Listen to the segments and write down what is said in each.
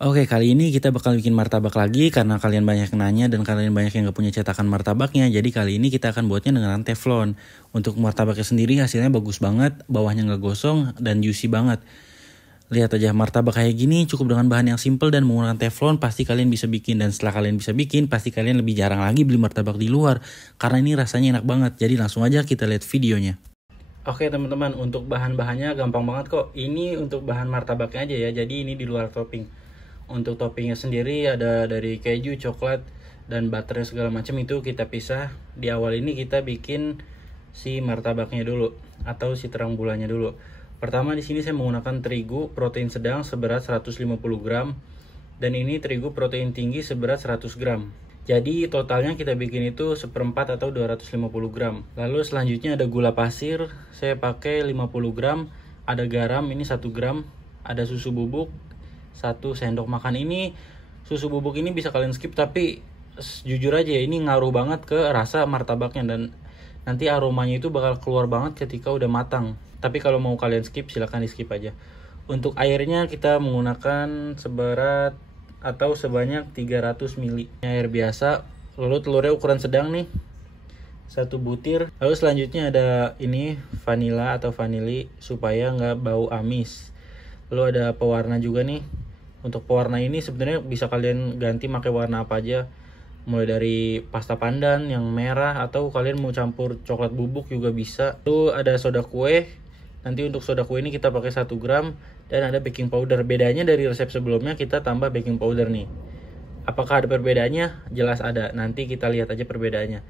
Oke, kali ini kita bakal bikin martabak lagi karena kalian banyak yang nanya dan kalian banyak yang gak punya cetakan martabaknya. Jadi kali ini kita akan buatnya dengan teflon. Untuk martabaknya sendiri hasilnya bagus banget, bawahnya gak gosong dan juicy banget. Lihat aja martabak kayak gini cukup dengan bahan yang simple dan menggunakan teflon pasti kalian bisa bikin. Dan setelah kalian bisa bikin pasti kalian lebih jarang lagi beli martabak di luar. Karena ini rasanya enak banget, jadi langsung aja kita lihat videonya. Oke teman-teman, untuk bahan-bahannya gampang banget kok. Ini untuk bahan martabaknya aja ya, jadi ini di luar topping. Untuk toppingnya sendiri ada dari keju, coklat, dan butter segala macam itu kita pisah. Di awal ini kita bikin si martabaknya dulu atau si terang bulannya dulu. Pertama di sini saya menggunakan terigu protein sedang seberat 150 gram dan ini terigu protein tinggi seberat 100 gram. Jadi totalnya kita bikin itu seperempat atau 250 gram. Lalu selanjutnya ada gula pasir, saya pakai 50 gram, ada garam ini 1 gram, ada susu bubuk 1 sendok makan. Ini susu bubuk ini bisa kalian skip, tapi jujur aja ini ngaruh banget ke rasa martabaknya dan nanti aromanya itu bakal keluar banget ketika udah matang. Tapi kalau mau kalian skip silahkan di skip aja. Untuk airnya kita menggunakan seberat atau sebanyak 300 ml air biasa. Lalu telurnya ukuran sedang nih, 1 butir. Lalu selanjutnya ada ini vanila atau vanili supaya nggak bau amis. Lalu ada pewarna juga nih. Untuk pewarna ini sebenarnya bisa kalian ganti pakai warna apa aja, mulai dari pasta pandan yang merah atau kalian mau campur coklat bubuk juga bisa. Lalu ada soda kue. Nanti untuk soda kue ini kita pakai 1 gram dan ada baking powder. Bedanya dari resep sebelumnya kita tambah baking powder nih. Apakah ada perbedaannya? Jelas ada. Nanti kita lihat aja perbedaannya.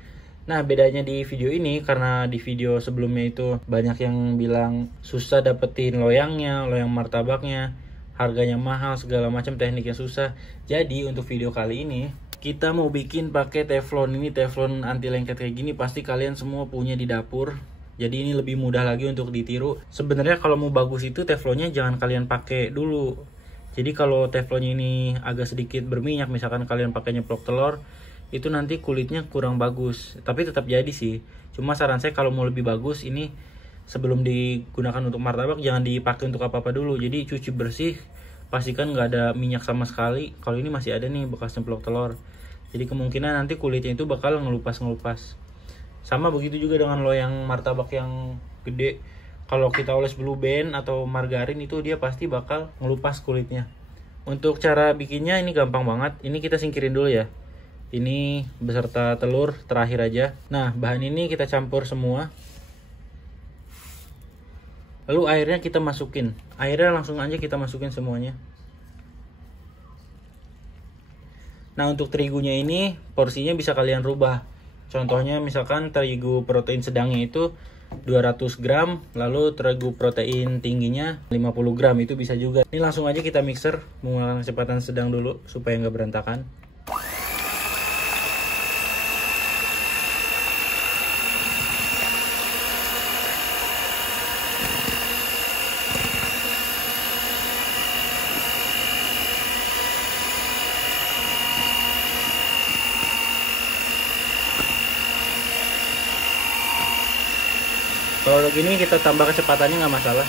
Nah, bedanya di video ini karena di video sebelumnya itu banyak yang bilang susah dapetin loyangnya, loyang martabaknya, harganya mahal, segala macam tekniknya susah. Jadi untuk video kali ini kita mau bikin pakai teflon. Ini teflon anti lengket kayak gini pasti kalian semua punya di dapur. Jadi ini lebih mudah lagi untuk ditiru. Sebenarnya kalau mau bagus itu teflonnya jangan kalian pakai dulu. Jadi kalau teflonnya ini agak sedikit berminyak, misalkan kalian pakai nyeplok telur, itu nanti kulitnya kurang bagus. Tapi tetap jadi sih. Cuma saran saya kalau mau lebih bagus ini sebelum digunakan untuk martabak jangan dipakai untuk apa-apa dulu. Jadi cuci bersih, pastikan nggak ada minyak sama sekali. Kalau ini masih ada nih bekas nyeplok telur. Jadi kemungkinan nanti kulitnya itu bakal ngelupas-ngelupas. Sama begitu juga dengan loyang martabak yang gede. Kalau kita oles blue band atau margarin itu dia pasti bakal ngelupas kulitnya. Untuk cara bikinnya ini gampang banget. Ini kita singkirin dulu ya. Ini beserta telur terakhir aja. Nah, bahan ini kita campur semua. Lalu airnya kita masukin. Airnya langsung aja kita masukin semuanya. Nah, untuk terigunya ini porsinya bisa kalian rubah. Contohnya misalkan terigu protein sedangnya itu 200 gram, lalu terigu protein tingginya 50 gram, itu bisa juga. Ini langsung aja kita mixer menggunakan kecepatan sedang dulu supaya nggak berantakan. Kalau gini kita tambah kecepatannya nggak masalah.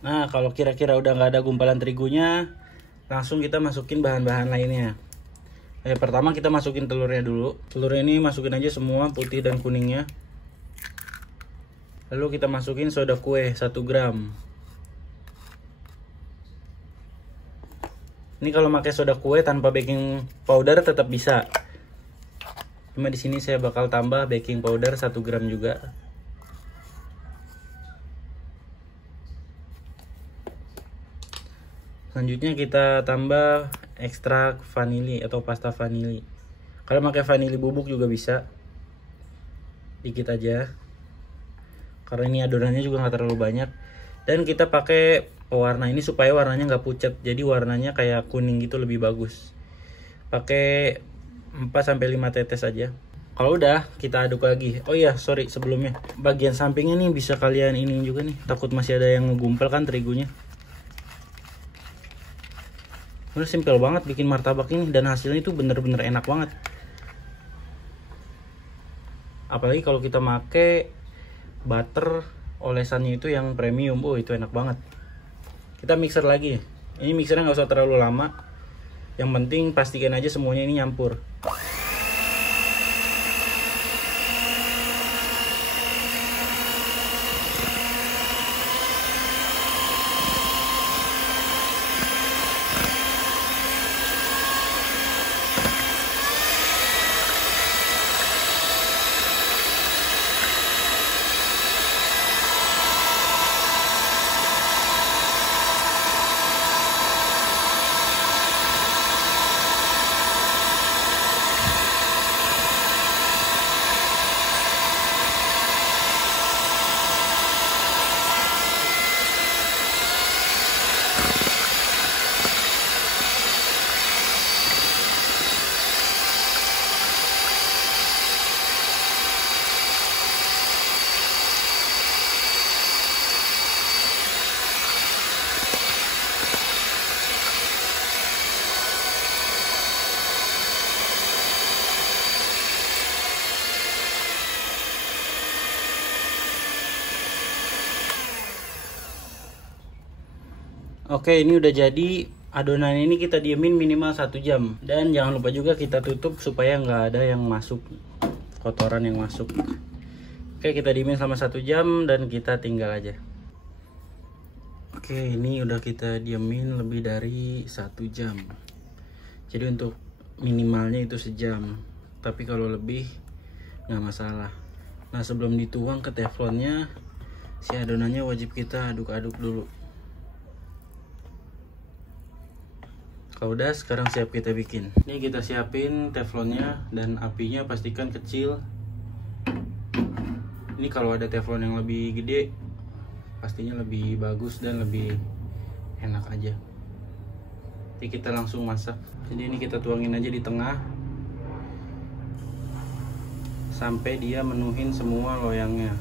Nah, kalau kira-kira udah nggak ada gumpalan terigunya, langsung kita masukin bahan-bahan lainnya. Pertama kita masukin telurnya dulu. Telurnya ini masukin aja semua, putih dan kuningnya. Lalu kita masukin soda kue 1 gram. Ini kalau pakai soda kue tanpa baking powder tetap bisa. Cuma di sini saya bakal tambah baking powder 1 gram juga. Selanjutnya kita tambah ekstrak vanili atau pasta vanili. Kalau pakai vanili bubuk juga bisa. Dikit aja. Karena ini adonannya juga nggak terlalu banyak. Dan kita pakai pewarna ini supaya warnanya nggak pucat. Jadi warnanya kayak kuning gitu lebih bagus. Pakai 4-5 tetes aja. Kalau udah kita aduk lagi. Oh iya, sorry sebelumnya. Bagian sampingnya nih bisa kalian ini juga nih. Takut masih ada yang ngegumpal kan terigunya. Udah simpel banget bikin martabak ini dan hasilnya itu bener-bener enak banget. Apalagi kalau kita make butter olesannya itu yang premium, itu enak banget. Kita mixer lagi. Ini mixernya nggak usah terlalu lama. Yang penting pastikan aja semuanya ini nyampur. Oke, ini udah jadi. Adonan ini kita diemin minimal 1 jam. Dan jangan lupa juga kita tutup supaya nggak ada yang masuk, kotoran yang masuk. Oke, kita diemin selama 1 jam dan kita tinggal aja. Oke, ini udah kita diemin lebih dari 1 jam. Jadi untuk minimalnya itu sejam. Tapi kalau lebih nggak masalah. Nah, sebelum dituang ke teflonnya, si adonannya wajib kita aduk-aduk dulu. Kalau udah, sekarang siap kita bikin. Ini kita siapin teflonnya dan apinya pastikan kecil. Ini kalau ada teflon yang lebih gede, pastinya lebih bagus dan lebih enak aja. Jadi kita langsung masak. Jadi ini kita tuangin aja di tengah sampai dia menuhin semua loyangnya.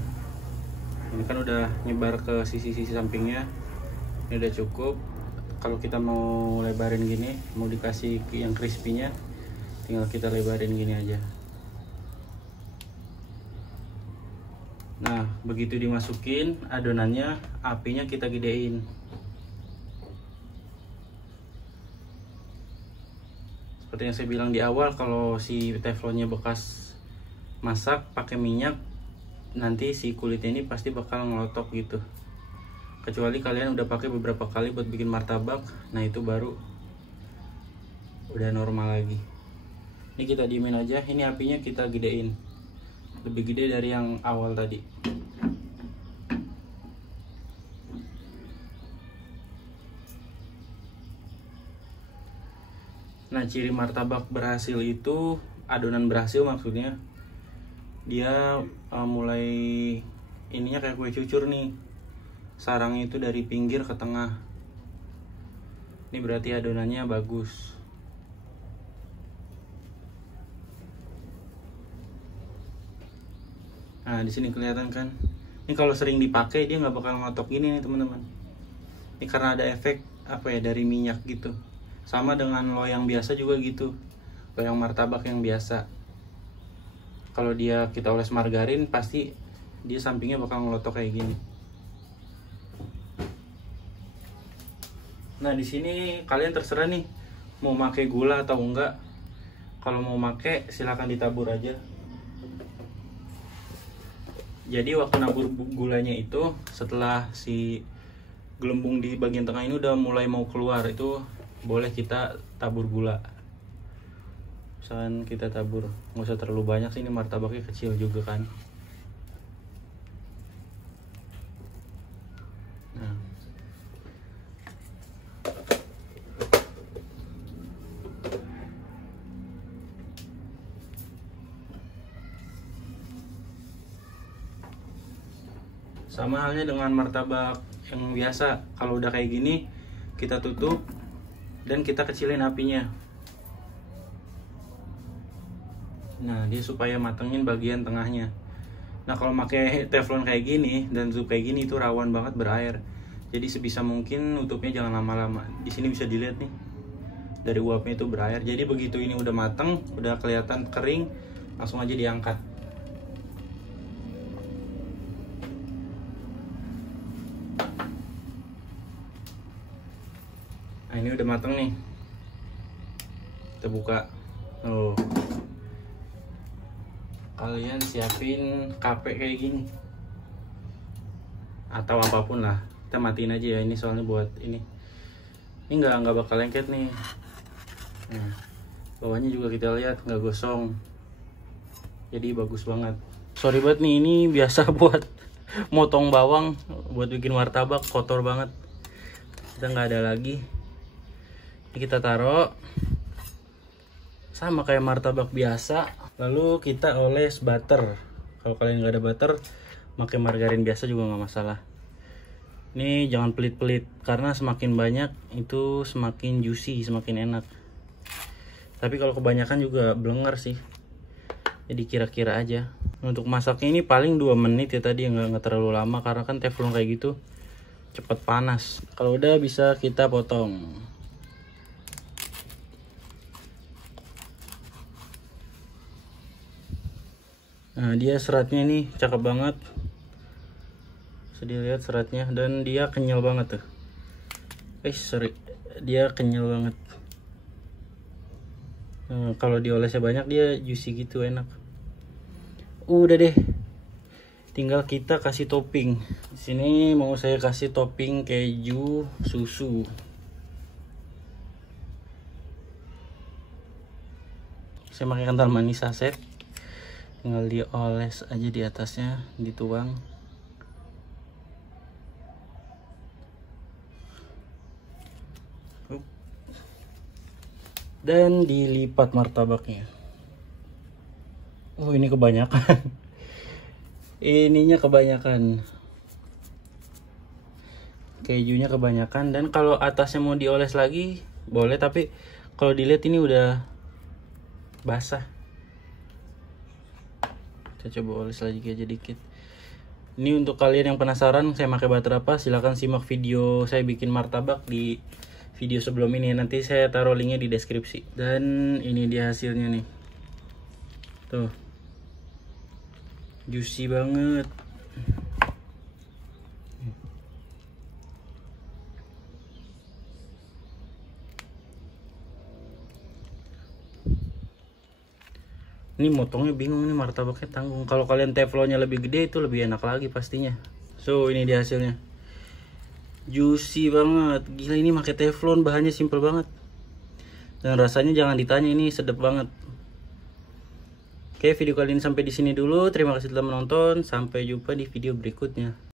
Ini kan udah nyebar ke sisi-sisi sampingnya. Ini udah cukup. Kalau kita mau lebarin gini, mau dikasih yang crispy-nya, tinggal kita lebarin gini aja. Nah, begitu dimasukin adonannya, apinya kita gedein. Seperti yang saya bilang di awal, kalau si teflonnya bekas masak pakai minyak, nanti si kulitnya ini pasti bakal ngelotok gitu. Kecuali kalian udah pakai beberapa kali buat bikin martabak, nah itu baru udah normal lagi. Ini kita diemin aja. Ini apinya kita gedein, lebih gede dari yang awal tadi. Nah, ciri martabak berhasil itu, adonan berhasil maksudnya, dia mulai ininya kayak kue cucur nih, sarangnya itu dari pinggir ke tengah. Ini berarti adonannya bagus. Nah, di sini kelihatan kan. Ini kalau sering dipakai dia nggak bakal ngotok gini nih teman-teman. Ini karena ada efek apa ya, dari minyak gitu. Sama dengan loyang biasa juga gitu. Loyang martabak yang biasa. Kalau dia kita oles margarin, pasti dia sampingnya bakal ngelotok kayak gini. Nah di sini kalian terserah nih mau pakai gula atau enggak. Kalau mau pakai silahkan ditabur aja. Jadi waktu nabur gulanya itu setelah si gelembung di bagian tengah ini udah mulai mau keluar, itu boleh kita tabur gula. Misalkan kita tabur, nggak usah terlalu banyak sih, ini martabaknya kecil juga kan. Nah. Sama halnya dengan martabak yang biasa, kalau udah kayak gini kita tutup dan kita kecilin apinya. Nah dia supaya matengin bagian tengahnya. Nah kalau pakai teflon kayak gini dan zoom kayak gini itu rawan banget berair. Jadi sebisa mungkin nutupnya jangan lama-lama. Di sini bisa dilihat nih dari uapnya itu berair. Jadi begitu ini udah mateng, udah kelihatan kering, langsung aja diangkat. Nah ini udah mateng nih, kita buka. Oh, kalian siapin kape kayak gini atau apapun lah, kita matiin aja ya ini soalnya buat ini nggak bakal lengket nih. Nah bawahnya juga kita lihat nggak gosong, jadi bagus banget. Sorry banget nih, ini biasa buat motong bawang buat bikin martabak, kotor banget, kita nggak ada lagi. Ini kita taruh sama kayak martabak biasa, lalu kita oles butter. Kalau kalian nggak ada butter, pakai margarin biasa juga nggak masalah. Ini jangan pelit-pelit, karena semakin banyak itu semakin juicy, semakin enak. Tapi kalau kebanyakan juga blenger sih, jadi kira-kira aja. Untuk masaknya ini paling 2 menit ya tadi, nggak terlalu lama karena kan teflon kayak gitu cepet panas. Kalau udah bisa kita potong. Nah dia seratnya nih cakep banget, bisa dilihat seratnya, dan dia kenyal banget tuh. Sorry, dia kenyal banget. Nah, kalau diolesnya banyak dia juicy gitu, enak. Udah deh, tinggal kita kasih topping. Di sini mau saya kasih topping keju susu. Saya pakai kental manis saset. Tinggal dioles aja di atasnya, dituang. Dan dilipat martabaknya. Oh ini kebanyakan. Ininya kebanyakan, kejunya kebanyakan. Dan kalau atasnya mau dioles lagi boleh, tapi kalau dilihat ini udah basah. Kita coba oles lagi aja dikit. Ini untuk kalian yang penasaran saya pakai butter apa, silahkan simak video saya bikin martabak di video sebelum ini. Nanti saya taruh linknya di deskripsi. Dan ini dia hasilnya nih. Tuh, juicy banget. Ini motongnya bingung nih, martabaknya tanggung. Kalau kalian teflonnya lebih gede itu lebih enak lagi pastinya. So ini dia hasilnya, juicy banget. Gila, ini pakai teflon, bahannya simple banget. Dan rasanya jangan ditanya, ini sedap banget. Oke, video kali ini sampai di sini dulu. Terima kasih telah menonton. Sampai jumpa di video berikutnya.